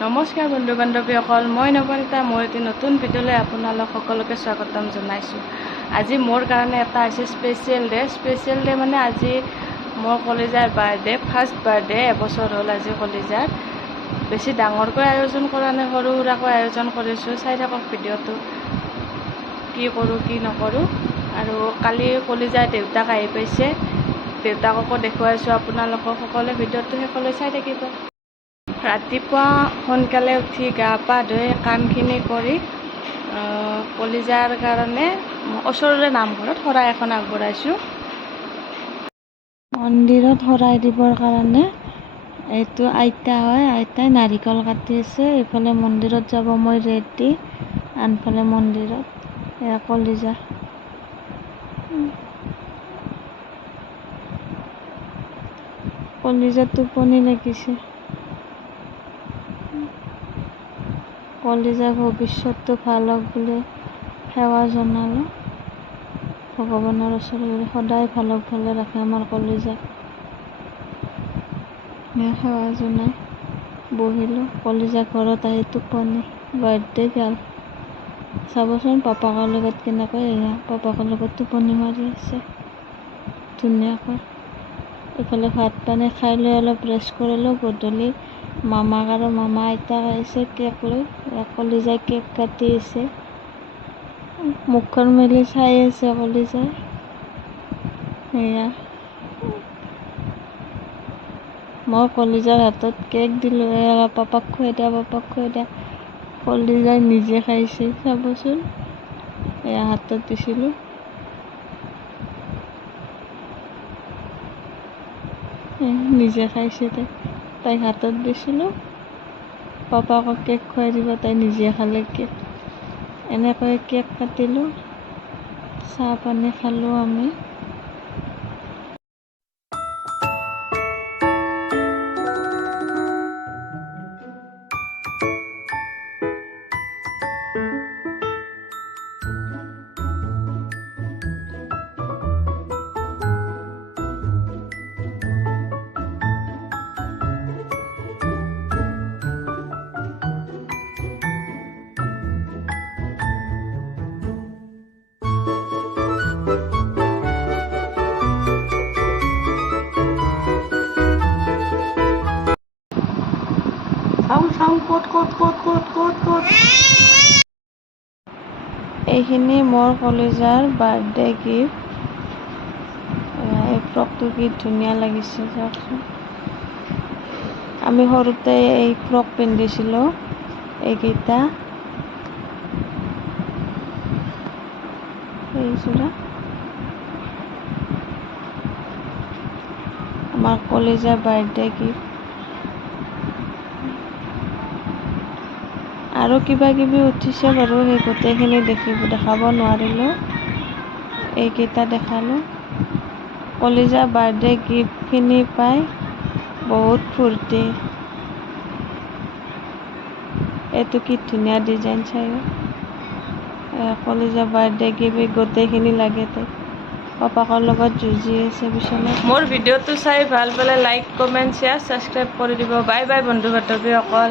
নমস্কাৰ বন্ধু বান্ধৱীসকল, মই নৱনীতা। মোৰ এটি নতুন ভিডিঅ'লৈ আপোনালোক সকলোকে স্বাগতম জনাইছোঁ। আজি মোৰ কাৰণে এটা হৈছে স্পেচিয়েল ডে মানে আজি মোৰ কলিজাৰ বাৰ্থডে, ফাৰ্ষ্ট বাৰ্থডে। এবছৰ হ'ল আজি কলিজাৰ। বেছি ডাঙৰকৈ আয়োজন কৰা নাই, সৰু সুৰাকৈ আয়োজন কৰিছোঁ। চাই থাকক ভিডিঅ'টো, কি কৰোঁ কি নকৰোঁ। আৰু কালি কলিজাৰ দেউতাক আহি পাইছে, দেউতাককো দেখুৱাইছোঁ আপোনালোকক। সকলোৱে ভিডিঅ'টো শেষলৈ চাই থাকিব। ৰাতিপুৱা সোনকালে উঠি গা পা ধুই কামখিনি কৰি কলিজাৰ কাৰণে ওচৰৰে নামঘৰত শৰাই এখন আগবঢ়াইছোঁ। মন্দিৰত শৰাই দিবৰ কাৰণে এইটো আইতা হয়, আইতাই নাৰিকল কাটি আছে। এইফালে মন্দিৰত যাব মই ৰেডি, আনফালে মন্দিৰত এয়া কলিজা। কলিজা টোপনি লাগিছে। কলিজাৰ ভৱিষ্যতটো ভাল হওক বুলি সেৱা জনালোঁ। ভগৱানৰ ওচৰত সদায় ভালক ভালে ৰাখে আমাৰ কলিজাক, সেৱা জনাই বহিলোঁ। কলিজা ঘৰত আহি টোপনি, বাৰ্থডে গাল। চাবচোন পাপাকৰ লগত কেনেকৈ, এয়া পাপাকৰ লগত টোপনি মাৰি আছে ধুনীয়াকৈ। এইফালে ভাত পানী খাই লৈ অলপ ৰেষ্ট কৰিলোঁ। গধূলি মামাক আৰু মামা আইতাক আহিছে কেক লৈ। কলিজাই কেক কাটি আছে, মুখখন মেলি চাই আছে কলিজাই। সেয়া মই কলিজাৰ হাতত কেক দিলোঁ, পাপাক খুৱাই দিয়া, পাপাক খুৱাই দিয়া। কলিজাই নিজে খাইছে, চাবচোন। এয়া হাতত দিছিলোঁ, নিজে খাইছে। তাইক হাতত দিছিলোঁ, পাপাকক কেক খুৱাই দিব, তাই নিজে খালে কেক। এনেকৈ কেক কাটিলোঁ, চাহ পানী খালোঁ আমি। এইখিনি মোৰ কলিজাৰ বাৰ্থডে গিফ্ট। এই ফ্ৰকটো কি ধুনীয়া লাগিছে চাওকচোন। আমি সৰুতে এই ফ্ৰক পিন্ধিছিলোঁ, এইকেইটা এইযোৰা আমাৰ কলিজাৰ বাৰ্থডে গিফ্ট। আৰু কিবা কিবি উঠিছে বাৰু, সেই গোটেইখিনি দেখাব নোৱাৰিলোঁ, এইকেইটা দেখালোঁ। কলিজাৰ বাৰ্থডে গিফ্টখিনি পাই বহুত ফূৰ্তি। এইটো কি ধুনীয়া ডিজাইন চাই। কলিজাৰ বাৰ্থডে গিফ্ট গোটেইখিনি লাগে তাইক। পাপাকৰ লগত যুঁজি আছে বিচনাত। মোৰ ভিডিঅ'টো চাই ভাল পালে লাইক কমেণ্ট শ্বেয়াৰ ছাবস্ক্ৰাইব কৰি দিব। বাই বাই বন্ধু বান্ধৱীসকল।